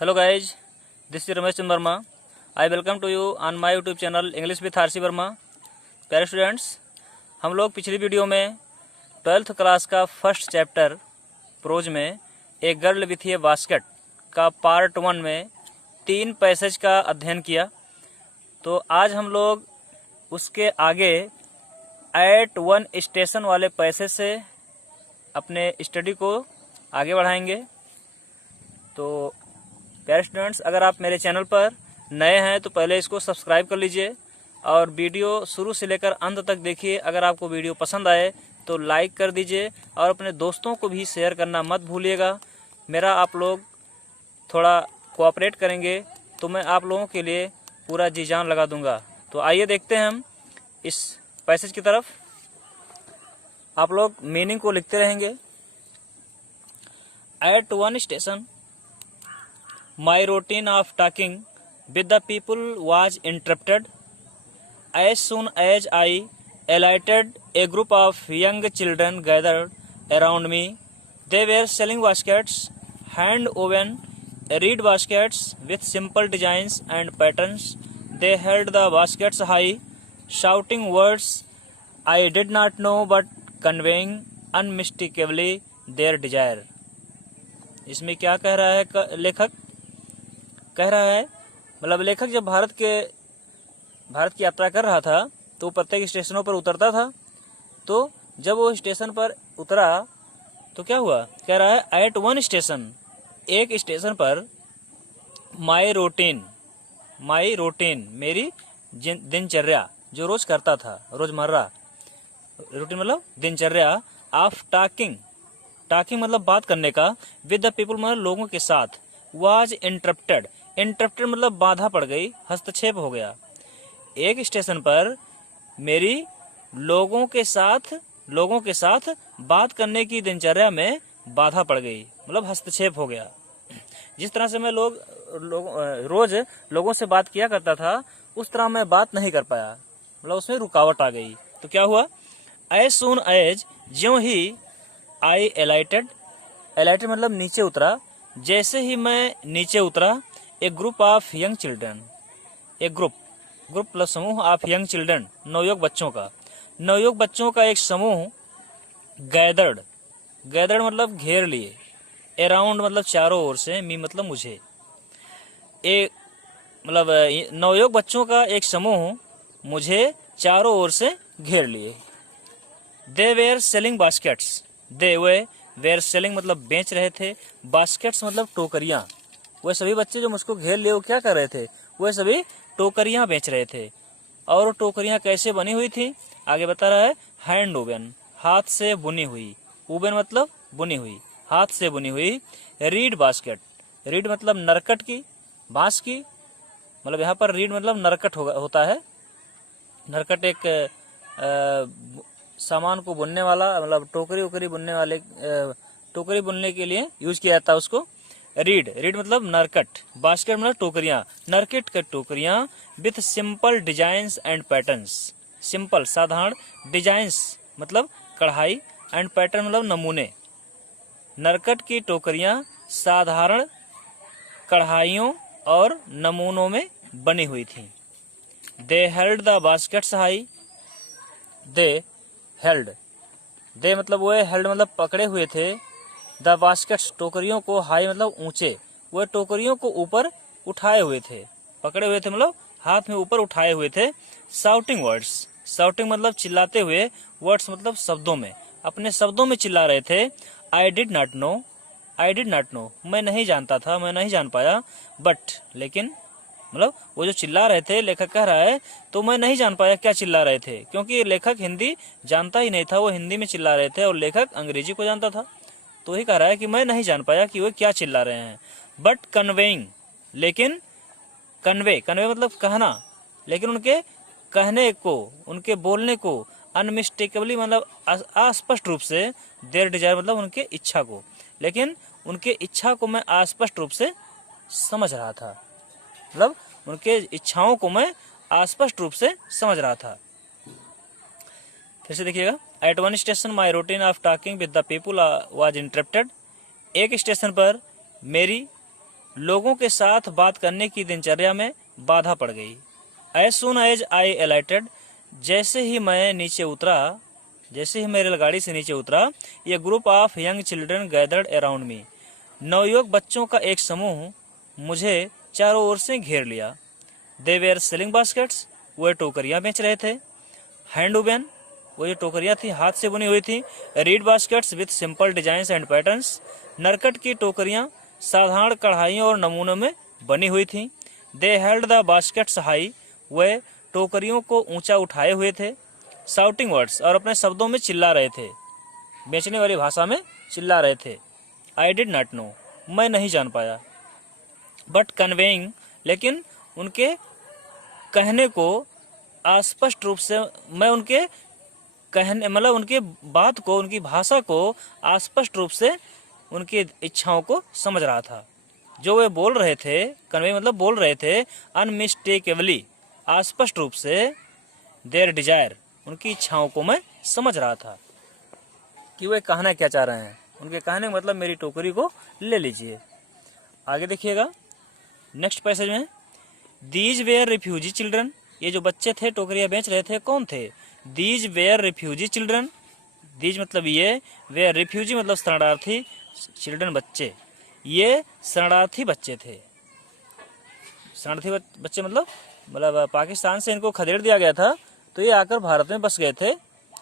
Hello guys, this is Ramesh Chandra Verma. I welcome to you on my YouTube channel English with RC Verma. प्यारे students, हम लोग पिछली video में 12th class का first chapter pros में a girl with A basket का part 1 में 3 passage का अध्ययन किया। तो आज हम लोग उसके आगे एट 1 स्टेशन वाले पैसेज से अपने स्टडी को आगे बढ़ाएंगे। तो प्यारे स्टूडेंट्स, अगर आप मेरे चैनल पर नए हैं तो पहले इसको सब्सक्राइब कर लीजिए और वीडियो शुरू से लेकर अंत तक देखिए। अगर आपको वीडियो पसंद आए तो लाइक कर दीजिए और अपने दोस्तों को भी शेयर करना मत भूलिएगा। मेरा आप लोग थोड़ा कोऑपरेट करेंगे तो मैं आप लोगों के लिए पूरा जी जान लगा दूंगा। तो आइए देखते हैं हम इस पैसेज की तरफ। आप लोग मीनिंग को लिखते रहेंगे। At 1 station my routine of talking with the people was interrupted. As soon as I alighted, a group of young children gathered around me. They were selling baskets, hand-woven reed baskets with simple designs and patterns. They held the baskets high, shouting words I did not know but conveying unmistakably their desire. इसमें क्या कह रहा है लेखक? कह रहा है मतलब लेखक जब भारत की यात्रा कर रहा था तो प्रत्येक स्टेशनों पर उतरता था। तो जब वो स्टेशन पर उतरा तो क्या हुआ? कह रहा है एट 1 स्टेशन, एक स्टेशन पर माई रूटीन मेरी दिनचर्या जो रोज करता था, रोजमर्रा। रूटीन मतलब दिनचर्या। ऑफ टॉकिंग मतलब बात करने का। विद द पीपल मतलब लोगों के साथ। वाज इंटरप्टेड मतलब बाधा पड़ गई, हस्तक्षेप हो गया। एक स्टेशन पर मेरी लोगों के साथ बात करने की दिनचर्या में बाधा पड़ गई, मतलब हस्तक्षेप हो गया। जिस तरह से मैं रोज लोगों से बात किया करता था उस तरह मैं बात नहीं कर पाया, मतलब उसमें रुकावट आ गई। तो क्या हुआ? एज सून एज, ज्यों ही, आई एलाइटेड मतलब नीचे उतरा। जैसे ही मैं नीचे उतरा, एक ग्रुप ऑफ यंग चिल्ड्रन, एक ग्रुप प्लस समूह ऑफ यंग चिल्ड्रन, नवयुवक बच्चों का एक समूह, गैदर्ड मतलब घेर लिए, अराउंड मतलब चारों ओर से, मी मतलब मुझे, एक मतलब नवयुवक बच्चों का एक समूह मुझे चारों ओर से घेर लिए। They were selling baskets, were selling मतलब बेच रहे थे, बास्केट्स मतलब टोकरियां। वह सभी बच्चे जो मुझको घेर लिए वो क्या कर रहे थे? वह सभी टोकरियां बेच रहे थे। और वो टोकरियां कैसे बनी हुई थी? आगे बता रहा है हैंड ओवन, हाथ से बुनी हुई। ओवन मतलब बुनी हुई, हाथ से बुनी हुई। रीड मतलब नरकट की, बांस की। मतलब यहाँ पर रीड मतलब नरकट होता है। नरकट एक सामान को बुनने वाला, मतलब टोकरी बुनने वाले, टोकरी बुनने के लिए यूज किया जाता है उसको। रीड मतलब नरकट, बास्केट मतलब टोकरियां, नरकट के टोकरियां with simple designs and patterns. Simple साधारण, डिजाइन्स मतलब कढ़ाई, एंड पैटर्न मतलब नमूने। नरकट की टोकरियां साधारण कढ़ाइयों और नमूनों में बनी हुई थी। They held the baskets high, they मतलब वो हेल्ड मतलब पकड़े हुए थे, द बास्केट्स टोकरियों को, हाई मतलब ऊंचे, वह टोकरियों को ऊपर उठाए हुए थे, पकड़े हुए थे मतलब हाथ में ऊपर उठाए हुए थे। शाउटिंग मतलब चिल्लाते हुए, वर्ड्स मतलब शब्दों में, अपने शब्दों में चिल्ला रहे थे। आई डिड नॉट नो मैं नहीं जानता था, मैं नहीं जान पाया। बट लेकिन मतलब वो जो चिल्ला रहे थे, लेखक कह रहा है तो मैं नहीं जान पाया क्या चिल्ला रहे थे, क्योंकि लेखक हिंदी जानता ही नहीं था। वो हिंदी में चिल्ला रहे थे और लेखक अंग्रेजी को जानता था। तो ही कह रहा है कि मैं नहीं जान पाया कि वो क्या चिल्ला रहे हैं। बट कन्वेइंग, लेकिन कन्वे मतलब कहना, लेकिन उनके कहने को, उनके बोलने को, अनमिस्टेकेबली मतलब अस्पष्ट रूप से, देयर डिजायर मतलब उनके इच्छा को, लेकिन उनके इच्छा को मैं अस्पष्ट रूप से समझ रहा था, मतलब उनके इच्छाओं को मैं अस्पष्ट रूप से समझ रहा था। फिर से देखिएगा। At 1 station my routine of talking with the people was interrupted. एक स्टेशन पर मेरी लोगों के साथ बात करने की दिनचर्या में बाधा पड़ गई। As soon as I alighted, जैसे ही मैं रेलगाड़ी से नीचे उतरा, ये group of young children gathered around me. नवयुवक बच्चों का एक समूह मुझे चारों ओर से घेर लिया। दे वेयर सेलिंग बास्केट्स, वे टोकरियां बेच रहे थे। हैंड वुमेन, वो जो टोकरियां थी हाथ से बुनी हुई थी। Reed baskets with simple design and patterns, नरकट की टोकरियां साधारण कढ़ाइयों और नमूनों में बनी हुई थी। They held the baskets high, वे टोकरियों को ऊंचा उठाए हुए थे। शाउटिंग वर्ड्स, और अपने शब्दों में चिल्ला रहे थे, बेचने वाली भाषा में चिल्ला रहे थे। आई डिड नॉट नो, मैं नहीं जान पाया। बट कन्वेइंग, लेकिन उनके कहने को अस्पष्ट रूप से मैं उनके कहने मतलब उनके बात को, उनकी भाषा को अस्पष्ट रूप से उनकी इच्छाओं को समझ रहा था। जो वे बोल रहे थे, कन्वे मतलब बोल रहे थे, अनमिस्टेकेबली, अस्पष्ट रूप से, देयर डिजायर, उनकी इच्छाओं को मैं समझ रहा था कि वे कहना क्या चाह रहे हैं। उनके कहने का मतलब मेरी टोकरी को ले लीजिए। आगे देखिएगा नेक्स्ट पैसेज में, दीज वेयर रिफ्यूजी चिल्ड्रन, ये जो बच्चे थे टोकरियां बेच रहे थे कौन थे? These where refugee children, these मतलब ये, वेयर रिफ्यूजी मतलब शरणार्थी, चिल्ड्रन बच्चे, ये शरणार्थी बच्चे थे। शरणार्थी बच्चे मतलब पाकिस्तान से इनको खदेड़ दिया गया था, तो ये आकर भारत में बस गए थे,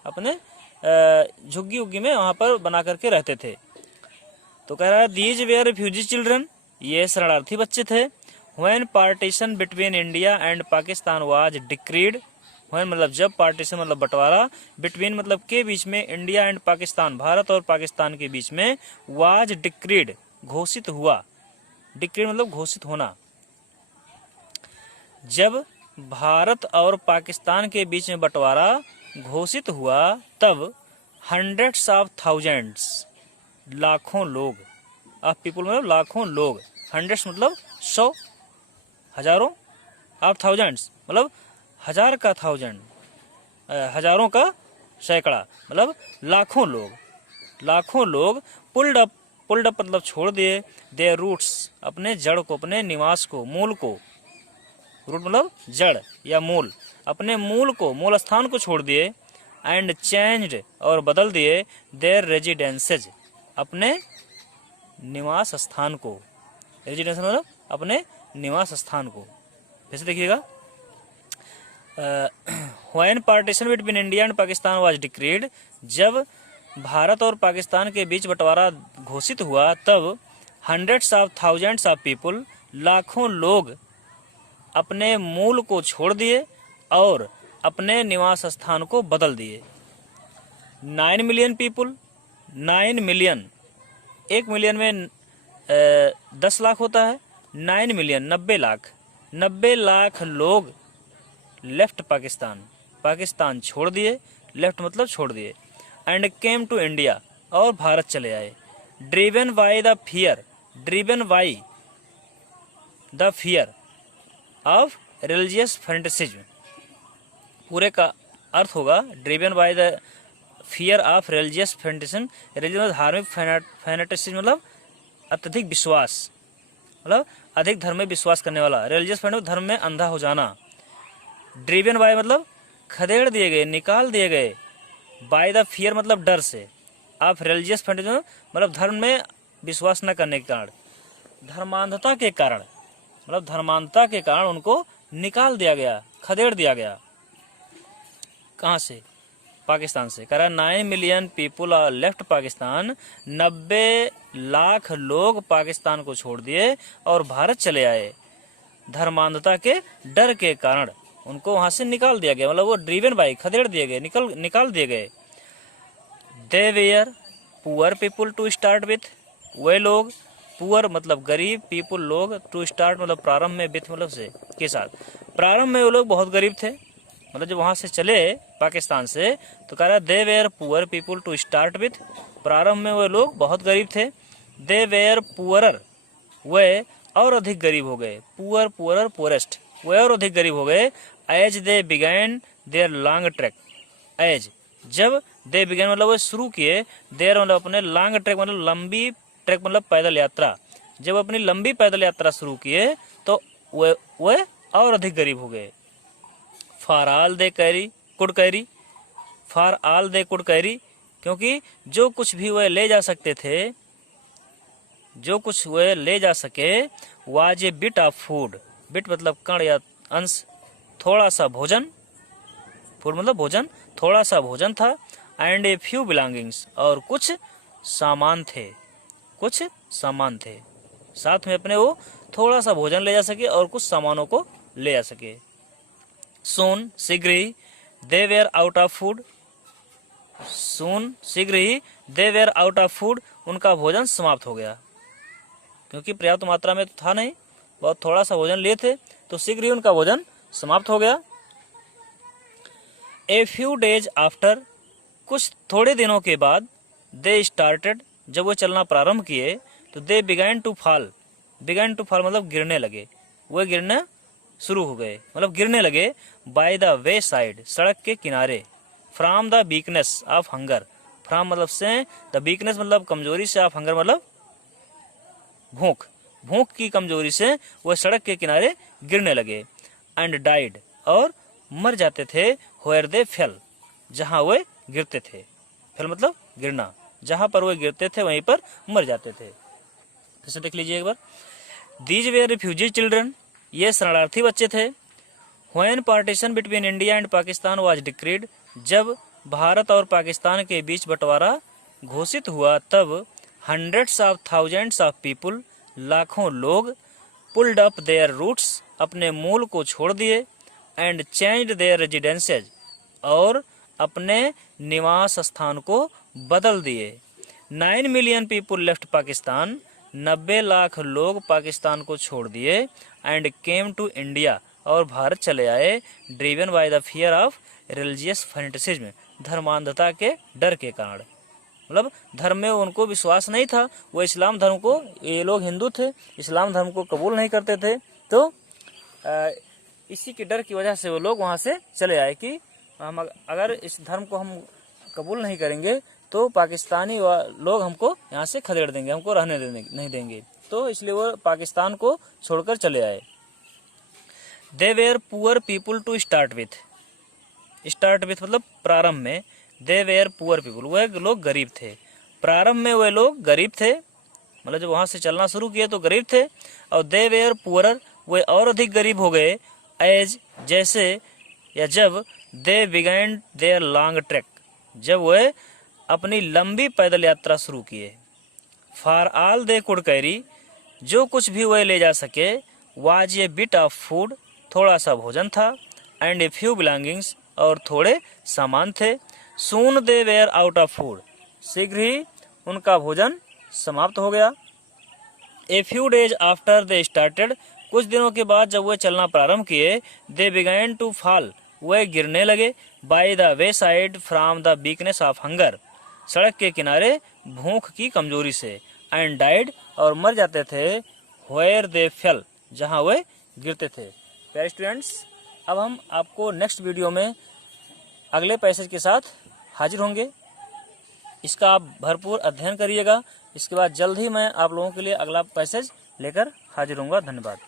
अपने झुग्गी उग्गी में वहां पर बना करके रहते थे। तो कह रहा है दीज वेयर रिफ्यूजी चिल्ड्रन, ये शरणार्थी बच्चे थे। When partition between India and Pakistan was decreed, when मतलब जब, पार्टीशन मतलब बंटवारा, बिटवीन मतलब के बीच में, इंडिया एंड पाकिस्तान, भारत और पाकिस्तान के बीच में, वाज डिक्रीड घोषित हुआ, डिक्रीड मतलब घोषित होना। जब भारत और पाकिस्तान के बीच में बंटवारा घोषित हुआ, तब हंड्रेड्स ऑफ थाउजेंड्स, लाखों लोग, ऑफ पीपुल मतलब लाखों लोग, हंड्रेड्स मतलब 100, हजारों, ऑफ थाउजेंड्स मतलब हजार का थाउजेंड, हजारों का सैकड़ा, मतलब लाखों लोग पुल्ड अप मतलब छोड़ दिए, देयर रूट्स, अपने जड़ को, अपने निवास को, मूल को, रूट मतलब जड़ या मूल, अपने मूल को, मूल स्थान को छोड़ दिए। एंड चेंज्ड, और बदल दिए, देयर रेजिडेंसेज, अपने निवास स्थान को, रेजिडेंस मतलब अपने निवास स्थान को। जैसे देखिएगा, when partition between India and Pakistan was decreed, जब भारत और पाकिस्तान के बीच बंटवारा घोषित हुआ, तब hundreds of thousands of people, लाखों लोग अपने मूल को छोड़ दिए और अपने निवास स्थान को बदल दिए। 9 मिलियन पीपुल, 9 मिलियन, 1 मिलियन में 10 लाख होता है, 9 मिलियन 90 लाख लोग लेफ्ट पाकिस्तान, पाकिस्तान छोड़ दिए, लेफ्ट मतलब छोड़ दिए। एंड केम टू इंडिया, और भारत चले आए। Driven by the fear, driven by the fear of religious fantasism, पूरे का अर्थ होगा driven by the fear of religious fantasism, religious धार्मिक फैनेटिसिज्म मतलब अत्यधिक विश्वास, मतलब अधिक धर्म में विश्वास करने वाला, रिलीजियस फैनेटिसिज्म धर्म में अंधा हो जाना। ड्रिवन बाय मतलब खदेड़ दिए गए, निकाल दिए गए, बाय द फियर मतलब डर से, ऑफ रिलीजियस फैंटेसिज्म मतलब धर्म में विश्वास न करने के कारण, धर्मांधता के कारण, मतलब धर्मांधता के कारण उनको निकाल दिया गया, खदेड़ दिया गया। कहाँ से? पाकिस्तान से। कह रहा है 9 million people are left Pakistan, 90 lakh लोग पाकिस्तान को छोड़ दिए और भारत चले आए। धर्मांधता के डर के कारण उनको वहां से निकाल दिया गया, मतलब वो ड्रिवन बाय, खदेड़ दिए गए, निकाल दिए गए। They were poor people to start with, वे लोग, पुअर मतलब गरीब, पीपुल लोग, टू स्टार्ट मतलब प्रारंभ में, विथ मतलब से, के साथ। प्रारंभ में वो लोग बहुत गरीब थे, मतलब जब वहां से चले पाकिस्तान से, तो कह रहा है they were poor people to start with, प्रारंभ में वे लोग बहुत गरीब थे। दे वेयर पुअरर, वे और अधिक गरीब हो गए, पुअर पुअरर पुअरेस्ट, वे और अधिक गरीब हो गए। As they began their long track, as जब, दे बिगैन मतलब वे शुरू किए, देयर मतलब अपने, लॉन्ग ट्रैक मतलब लंबी ट्रैक मतलब पैदल यात्रा, जब अपनी लंबी पैदल यात्रा शुरू किए तो वे और अधिक गरीब हो गए। For all they could carry, for all they could carry, क्योंकि जो कुछ भी वे ले जा सकते थे, जो कुछ वे ले जा सके, was a bit of food, bit मतलब कण या अंश, थोड़ा सा भोजन, फूड मतलब भोजन, थोड़ा सा भोजन था, एंड ए फ्यू बिलोंगिंग्स, और कुछ सामान थे, कुछ सामान थे, साथ में अपने वो थोड़ा सा भोजन ले जा सके और कुछ सामानों को ले जा सके। सून शीघ्र ही दे वेयर आउट ऑफ फूड, सून शीघ्र ही दे वेयर आउट ऑफ फूड, उनका भोजन समाप्त हो गया, क्योंकि पर्याप्त मात्रा में तो था नहीं, बहुत थोड़ा सा भोजन लिए थे, तो शीघ्र ही उनका भोजन समाप्त हो गया। ए फ्यू डेज आफ्टर, कुछ थोड़े दिनों के बाद, दे स्टार्टेड, जब वो चलना प्रारंभ किए तो they began to fall, began to fall मतलब गिरने लगे, वो गिरना शुरू हो गए, मतलब गिरने लगे। बाय द वे साइड, सड़क के किनारे। From the weakness of hunger, from मतलब से, द वीकनेस मतलब कमजोरी से, ऑफ हंगर मतलब भूख, भूख की कमजोरी से वह सड़क के किनारे गिरने लगे। एंड डाइड, और मर जाते थे, वेयर दे फेल, जहां वे गिरते थे, फेल मतलब गिरना, जहां पर वे गिरते थे वहीं पर मर जाते थे। फिर से देख लीजिए एक बार। दीज वेयर रिफ्यूजी चिल्ड्रन, ये शरणार्थी बच्चे थे। When partition between India and Pakistan was decreed, जब भारत और पाकिस्तान के बीच बंटवारा घोषित हुआ तब hundreds of thousands of people, लाखों लोग, पुल्ड अप देयर रूट्स, अपने मूल को छोड़ दिए, एंड चेंज्ड देयर रेजिडेंसेज, और अपने निवास स्थान को बदल दिए। 9 million people left Pakistan, 90 lakh लोग पाकिस्तान को छोड़ दिए, एंड केम टू इंडिया, और भारत चले आए, driven by the fear of religious fanaticism, धर्मांधता के डर के कारण, मतलब धर्म में उनको विश्वास नहीं था, वो इस्लाम धर्म को, ये लोग हिंदू थे, इस्लाम धर्म को कबूल नहीं करते थे, तो इसी के डर की वजह से वो लोग वहाँ से चले आए कि हम अगर इस धर्म को हम कबूल नहीं करेंगे तो पाकिस्तानी लोग हमको यहाँ से खदेड़ देंगे, हमको रहने नहीं देंगे, तो इसलिए वो पाकिस्तान को छोड़कर चले आए। They were poor people to start with, start with मतलब प्रारंभ में, दे वेयर पुअर पीपुल, वह लोग गरीब थे, प्रारंभ में वे लोग गरीब थे, मतलब जब वहाँ से चलना शुरू किए तो गरीब थे, और दे वेयर पुअरर, वे और अधिक गरीब हो गए, एज जैसे या जब, they began their long track, जब वे अपनी लंबी पैदल यात्रा शुरू किए। For all they could carry, जो कुछ भी वे ले जा सके, was a bit of food, थोड़ा सा भोजन था, एंड ए फ्यू बिलोंगिंग्स, और थोड़े सामान थे। सून दे वेयर आउट ऑफ फूड, शीघ्र ही उनका भोजन समाप्त हो गया। A few days after they started, कुछ दिनों के बाद जब वे चलना प्रारंभ किए, दे बिगैन टू फॉल, वे गिरने लगे, by the way side from the weakness of hunger, सड़क के किनारे भूख की कमजोरी से, एंड डाइड, और मर जाते थे, वेयर दे फेल, जहां वे गिरते थे। प्यारे स्टूडेंट्स, अब हम आपको नेक्स्ट वीडियो में अगले पैसेज के साथ हाजिर होंगे, इसका आप भरपूर अध्ययन करिएगा। इसके बाद जल्द ही मैं आप लोगों के लिए अगला पैसेज लेकर हाजिर होऊंगा। धन्यवाद।